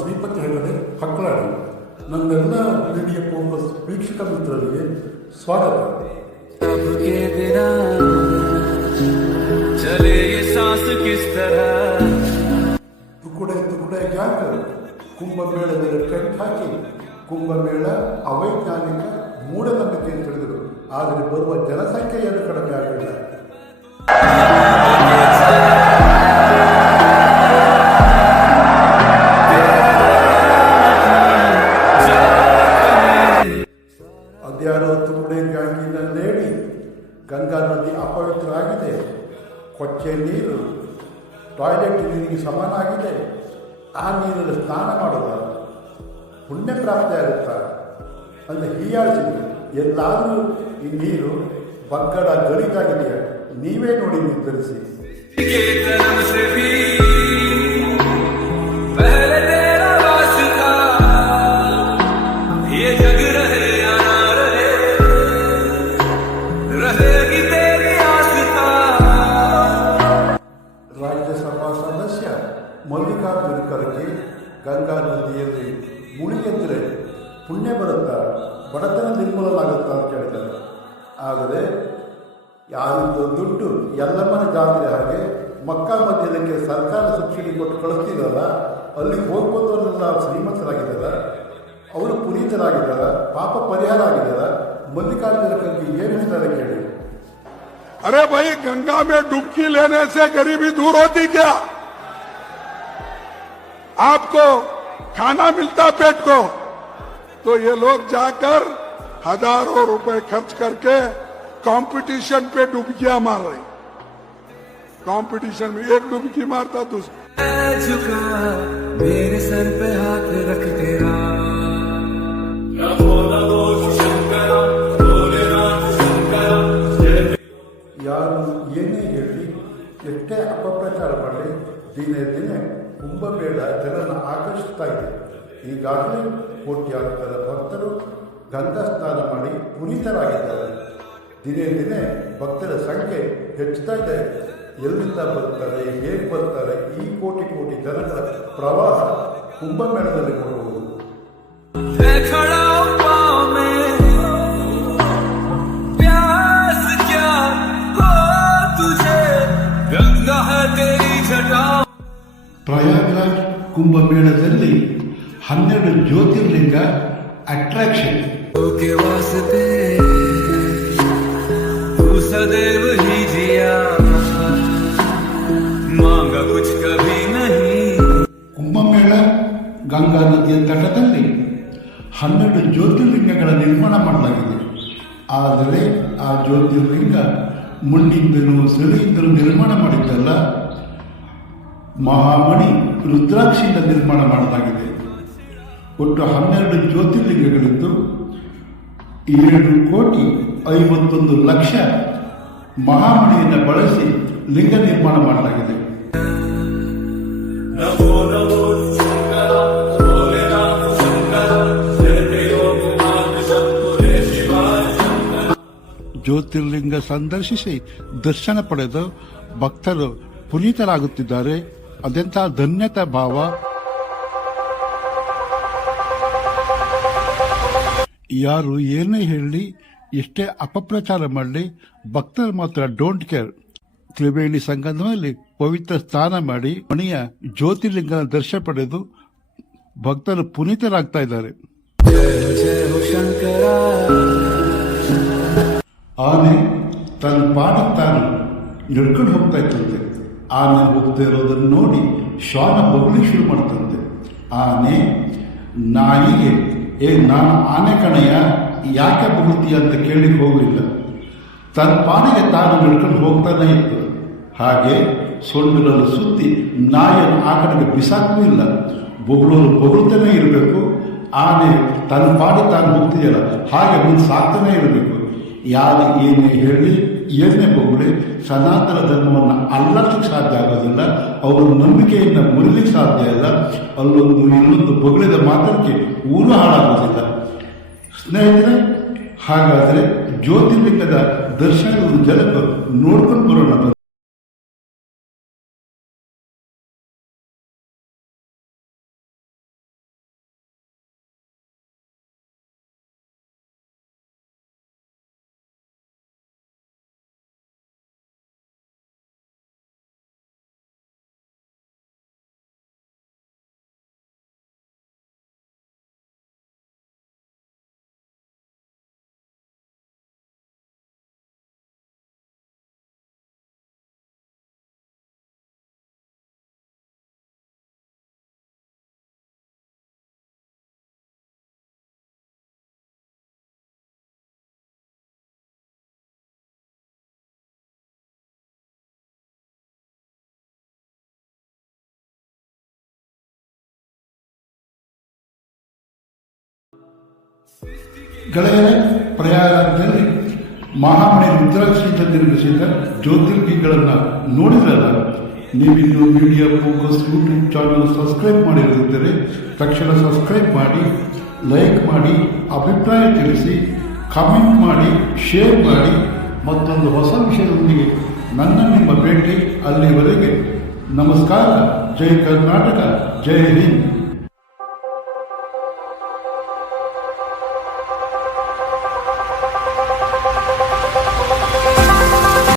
ಶ್ರೀಪತಿ ಹೆಗಡೆ ಹಕ್ಕಲಾಡಿ. ನನ್ನೆಲ್ಲ video focus ವೀಕ್ಷಕ ಮಿತ್ರರಿಗೆ ಸ್ವಾಗತ. ತುಕುಡೆ ಗ್ಯಾಂಗ್ ಕುಂಭಮೇಳದಲ್ಲಿ ಟೆಂಟ್ ಹಾಕಿ ಕುಂಭಮೇಳ ಅವೈಜ್ಞಾನಿಕ ಮೂಢನಂಬಿಕೆ ಅಂತ ಹೇಳಿದರು. ಆದರೆ ಬರುವ ಜನಸಂಖ್ಯೆ ಏನು ಕಡಿಮೆ ಆಗಿಲ್ಲ. ಅದ್ಯಾರೋ ತುಕುಡೆ ಗ್ಯಾಂಗಿನಲ್ಲೇಳಿ ಗಂಗಾ ನದಿ ಅಪವಿತ್ರ ಆಗಿದೆ, ಕೊಚ್ಚೆ ನೀರು ಟಾಯ್ಲೆಟ್ ನೀರಿಗೆ ಸಮಾನಾಗಿದೆ, ಆ ನೀರಲ್ಲಿ ಸ್ನಾನ ಮಾಡೋದ ಪುಣ್ಯ ಪ್ರಾಪ್ತಿ ಆಗುತ್ತಾ ಅಂತ ಹೀಯಾಳಿಸಿದ್ರು. ಎಲ್ಲಾದರೂ ಈ ನೀರು ಬಗ್ಗಡ ಗಲೀಜಾಗಿದೆಯಾ ನೀವೇ ನೋಡಿ ನಿರ್ಧರಿಸಿ. ರಾಜ್ಯಸಭಾ ಸದಸ್ಯ ಮಲ್ಲಿಕಾರ್ಜುನ ಖರ್ಗೆ ಗಂಗಾ ನದಿಯಲ್ಲಿ ಮುಳುಗೆದ್ದರೆ ಪುಣ್ಯ ಬರುತ್ತಾ, ಬಡತನ ನಿರ್ಮೂಲನಾಗುತ್ತಾ ಅಂತ ಕೇಳಿದ್ದಾರೆ. ಆದರೆ ಯಾರಿದ್ದು ದುಡ್ಡು ಎಲ್ಲಮ್ಮನ ಜಾತ್ರೆ ಹಾಗೆ ಮಕ್ಕಾ ಮಧ್ಯದಕ್ಕೆ ಸರ್ಕಾರ ಸಬ್ಸಿಡಿ ಕೊಟ್ಟು ಕಳಿಸ್ತಿದ್ದಲ್ಲ, ಅಲ್ಲಿಗೆ ಹೋಗ್ಬೋದವರೆಲ್ಲ ಶ್ರೀಮಂತರಾಗಿದ್ದಾರ, ಅವರು ಪುನೀತರಾಗಿದ್ದಾರ, ಪಾಪ ಪರಿಹಾರ ಆಗಿದ್ದಾರ. ಮಲ್ಲಿಕಾರ್ಜುನ ಖರ್ಗೆ ಏನು ಹೇಳ್ತಾರೆ ಕೇಳಿ. अरे भाई, गंगा में डुबकी लेने से गरीबी दूर होती क्या? आपको खाना मिलता पेट को, तो ये लोग जाकर हजारों रुपए खर्च करके कंपटीशन पे डुबकियां मार रहे. कंपटीशन में एक डुबकी मारता दूसरा झुका, मेरे सर पे हाथ रख तेरा. ಯಾರು ಏನೇ ಹೇಳಿ, ಎಷ್ಟೇ ಅಪಪ್ರಚಾರ ಮಾಡಿ, ದಿನೇ ದಿನೇ ಕುಂಭಮೇಳ ಜನರನ್ನು ಆಕರ್ಷಿಸ್ತಾ ಇದೆ. ಈಗಾಗಲೇ ಕೋಟ್ಯಾಂತರ ಭಕ್ತರು ಗಂಗಾ ಸ್ನಾನ ಮಾಡಿ ಪುನೀತರಾಗಿದ್ದಾರೆ. ದಿನೇ ದಿನೇ ಭಕ್ತರ ಸಂಖ್ಯೆ ಹೆಚ್ಚುತ್ತಾ ಇದೆ. ಎಲ್ಲಿಂದ ಬರ್ತಾರೆ, ಹೇಗೆ ಬರ್ತಾರೆ, ಈ ಕೋಟಿ ಕೋಟಿ ಜನರ ಪ್ರವಾಹ ಕುಂಭಮೇಳದಲ್ಲಿ ಕೊಡುವುದು. ಪ್ರಯಾಗ್ರಾಜ್ ಕುಂಭಮೇಳದಲ್ಲಿ 12 ಜ್ಯೋತಿರ್ಲಿಂಗ ಅಟ್ರಾಕ್ಷನ್. ಕುಂಭಮೇಳ ಗಂಗಾ ನದಿಯ ತಟದಲ್ಲಿ 12 ಜ್ಯೋತಿರ್ಲಿಂಗಗಳ ನಿರ್ಮಾಣ ಮಾಡಲಾಗಿದೆ. ಆದರೆ ಆ ಜ್ಯೋತಿರ್ಲಿಂಗ ಮಣ್ಣಿಂದಲೂ ಸೆಲೆಯಿಂದಲೂ ನಿರ್ಮಾಣ ಮಾಡಿದ್ದಲ್ಲ, ಮಹಾಮಣಿ ರುದ್ರಾಕ್ಷಿಯಿಂದ ನಿರ್ಮಾಣ ಮಾಡಲಾಗಿದೆ. ಒಟ್ಟು 12 ಜ್ಯೋತಿರ್ಲಿಂಗಗಳಿದ್ದು 7,51,00,000 ಮಹಾಮಣಿಯನ್ನು ಬಳಸಿ ಲಿಂಗ ನಿರ್ಮಾಣ ಮಾಡಲಾಗಿದೆ. ಜ್ಯೋತಿರ್ಲಿಂಗ ಸಂದರ್ಶಿಸಿ ದರ್ಶನ ಪಡೆದು ಭಕ್ತರು ಪುನೀತರಾಗುತ್ತಿದ್ದಾರೆ. ಅದೆಂಥ ಧನ್ಯತಾ ಭಾವ. ಯಾರು ಏನೇ ಹೇಳಿ, ಎಷ್ಟೇ ಅಪಪ್ರಚಾರ ಮಾಡಲಿ, ಭಕ್ತರು ಮಾತ್ರ ಡೋಂಟ್ ಕೇರ್. ತ್ರಿವೇಣಿ ಸಂಗಮದಲ್ಲಿ ಪವಿತ್ರ ಸ್ನಾನ ಮಾಡಿ ಮಣಿಯ ಜ್ಯೋತಿರ್ಲಿಂಗನ ದರ್ಶನ ಪಡೆದು ಭಕ್ತರು ಪುನೀತರಾಗ್ತಾ ಇದ್ದಾರೆ. ಆನೆ ತನ್ನ ಪಾಠಕ್ಕೆ ತಾನು ನಡ್ಕೊಂಡು ಹೋಗ್ತಾ ಇತ್ತಂತೆ. ಆನೆ ಹೋಗ್ತಾ ಇರೋದನ್ನು ನೋಡಿ ಶ್ವಾನ ಬೊಗಳಿ ಶುರು ಮಾಡ್ತಂತೆ. ಆನೆ ನಾಯಿಗೆ, ನಾನು ಆನೆ ಕಣಯ್ಯ, ಯಾಕೆ ಬೊಗಳ್ತೀಯ ಅಂತ ಕೇಳಲಿಕ್ಕೆ ಹೋಗಲಿಲ್ಲ. ತನ್ನ ಪಾಡಿಗೆ ತಾನು ನಡ್ಕೊಂಡು ಹೋಗ್ತಾನೆ ಇತ್ತು. ಹಾಗೆ ಸೊಂಡಿಲನ್ನು ಸುತ್ತಿ ನಾಯಿಯನ್ನು ಆ ಕಡೆಗೆ ಬಿಸಾಕೂ ಇಲ್ಲ. ಬೊಗಳೋರು ಬೊಗಳ್ತಾನೆ ಇರಬೇಕು. ಆನೆ ತನ್ನ ಪಾಡಿ ತಾನು ಹೋಗ್ತಿದೆಯಲ್ಲ, ಹಾಗೆ ಮುಂದೆ ಸಾಕ್ತಾನೆ ಇರಬೇಕು. ಯಾರು ಏನೇ ಹೇಳಿ, ಏನೇ ಬೊಗಳಿ, ಸನಾತನ ಧರ್ಮವನ್ನು ಅಲ್ಲಕ್ಕೆ ಸಾಧ್ಯ ಆಗೋದಿಲ್ಲ. ಅವರ ನಂಬಿಕೆಯನ್ನು ಮುರಿಲಿಕ್ಕೆ ಸಾಧ್ಯ ಇಲ್ಲ. ಅಲ್ಲೊಂದು ಇನ್ನೊಂದು ಬೊಗಳಿದ ಮಾತ್ರಕ್ಕೆ ಊರು ಹಾಳಾಗೋದಿಲ್ಲ. ಸ್ನೇಹಿತರೆ, ಹಾಗಾದರೆ ಜ್ಯೋತಿರ್ಲಿಂಗದ ದರ್ಶನದ ಜನರು ನೋಡ್ಕೊಂಡು ಬರೋಣ. ಗೆಳೆಯರೇ, ಪ್ರಯಾಗದಲ್ಲಿ ಮಹಾಮಣಿ ರುದ್ರಾಕ್ಷಿಯಿಂದ ನಿರ್ಮಿಸಿದ ಜ್ಯೋತಿರ್ಲಿಂಗಗಳನ್ನು ನೋಡಿದ್ರಲ್ಲ. ನೀವಿನ್ನು media focus YouTube channel subscribe ಮಾಡಿರದಿದ್ದರೆ ತಕ್ಷಣ ಸಬ್ಸ್ಕ್ರೈಬ್ ಮಾಡಿ, ಲೈಕ್ ಮಾಡಿ, ಅಭಿಪ್ರಾಯ ತಿಳಿಸಿ, ಕಾಮೆಂಟ್ ಮಾಡಿ, ಶೇರ್ ಮಾಡಿ. ಮತ್ತೊಂದು ಹೊಸ ವಿಷಯದೊಂದಿಗೆ ನಿಮ್ಮ ಭೇಟಿ. ಅಲ್ಲಿವರೆಗೆ ನಮಸ್ಕಾರ. ಜೈ ಕರ್ನಾಟಕ, ಜೈ ಹಿಂದ್.